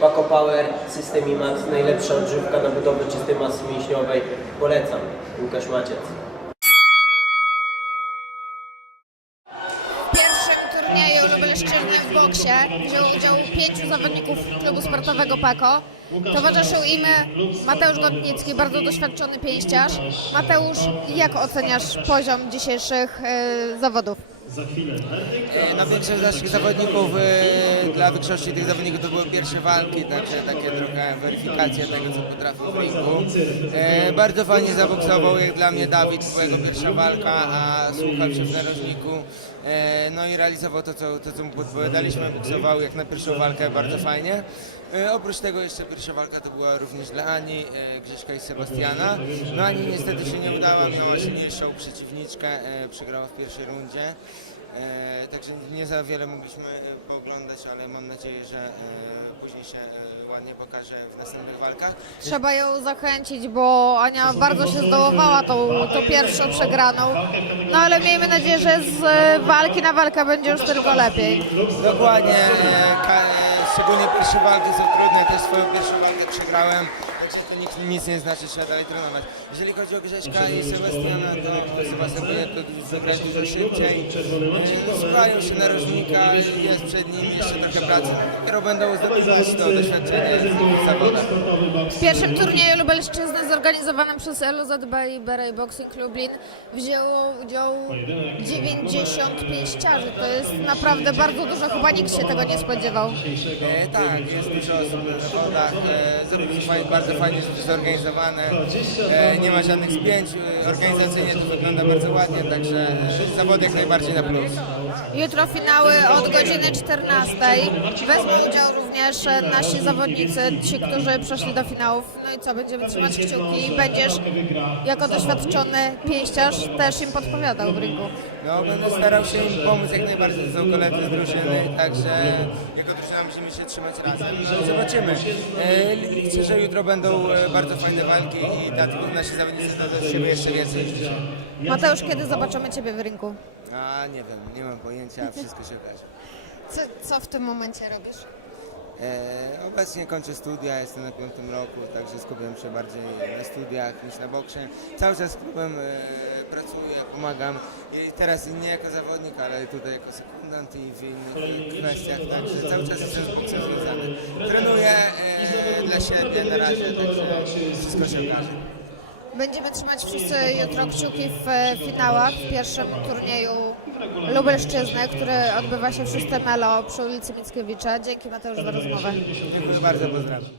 Paco Power, System IMAX, najlepsza odżywka na budowę czystej masy mięśniowej. Polecam. Łukasz Maciec. W pierwszym turnieju Lubelszczyźnie w boksie wzięło udział pięciu zawodników klubu sportowego PAKO. Towarzyszył im Mateusz Godnicki, bardzo doświadczony pięściarz. Mateusz, jak oceniasz poziom dzisiejszych e, zawodów? No większość naszych zawodników, e, dla większości tych zawodników to były pierwsze walki, także takie trochę weryfikacja tego, co potrafił w ringu. E, bardzo fajnie zaboksował, jak dla mnie Dawid, to jego pierwsza walka, a słuchał się w narożniku. E, no i realizował to, co, to, co mu podpowiadaliśmy, boksował jak na pierwszą walkę bardzo fajnie. E, oprócz tego jeszcze pierwsza walka to była również dla Ani, e, i Sebastiana. No Ani niestety się nie udała, miała silniejszą przeciwniczkę, e, przegrała w pierwszej rundzie. E, także nie za wiele mogliśmy e, pooglądać, ale mam nadzieję, że e, później się ładnie pokaże w następnych walkach. Trzeba ją zachęcić, bo Ania bardzo się zdołowała tą, tą pierwszą przegraną. No ale miejmy nadzieję, że z walki na walkę będzie już tylko lepiej. Dokładnie, szczególnie pierwsze walki są trudne, też swoją pierwszą walkę przegrałem. To nic, nic nie znaczy, trzeba dalej trenować. Jeżeli chodzi o Grześka i Sebastiana, to Sebastian to zagrać dużo szybciej. E, Słuchają się narożnika, jest przed nim jeszcze trochę pracy. Dopiero będą zdobywać to doświadczenie w zawodach. W pierwszym turnieju Lubelszczyzny zorganizowanym przez LZB i Berej Boxing Lublin wzięło udział 90 pięściarzy. To jest naprawdę bardzo dużo, chyba nikt się tego nie spodziewał. E, tak, jest dużo osób na zawodach, e, zrobiło się fajnie, fajnie zorganizowane, e, nie ma żadnych spięć, e, organizacyjnie to wygląda bardzo ładnie, także e, zawody jak najbardziej na plus. Jutro finały od godziny 14. Wezmą udział również nasi zawodnicy, ci, którzy przeszli do finałów. No i co, będziemy trzymać kciuki. Będziesz jako doświadczony pięściarz też im podpowiadał w ringu. No, będę starał się im pomóc jak najbardziej, to są koledzy z drużyny, także jako drużyna musimy się trzymać razem. Zobaczymy. Liczę, że jutro będą e, bardzo fajne walki i dlatego nasi zawodnicy dadzą z siebie jeszcze więcej. Mateusz, kiedy zobaczymy Ciebie w ringu? A, nie wiem, nie mam pojęcia, wszystko się okaże. Co, co w tym momencie robisz? E, obecnie kończę studia, jestem na piątym roku, także skupiam się bardziej na studiach niż na boksie. Cały czas z klubem e, pracuję, pomagam i teraz nie jako zawodnik, ale tutaj jako sekundant i w innych kwestiach, także cały czas jestem z boksem związany. Siebie na razie, także wszystko się okaże. Będziemy trzymać wszyscy jutro kciuki w finałach w pierwszym turnieju Lubelszczyzny, który odbywa się w 6 Melo przy ulicy Mickiewicza. Dzięki Mateusz za rozmowę. Dziękuję bardzo, pozdrawiam.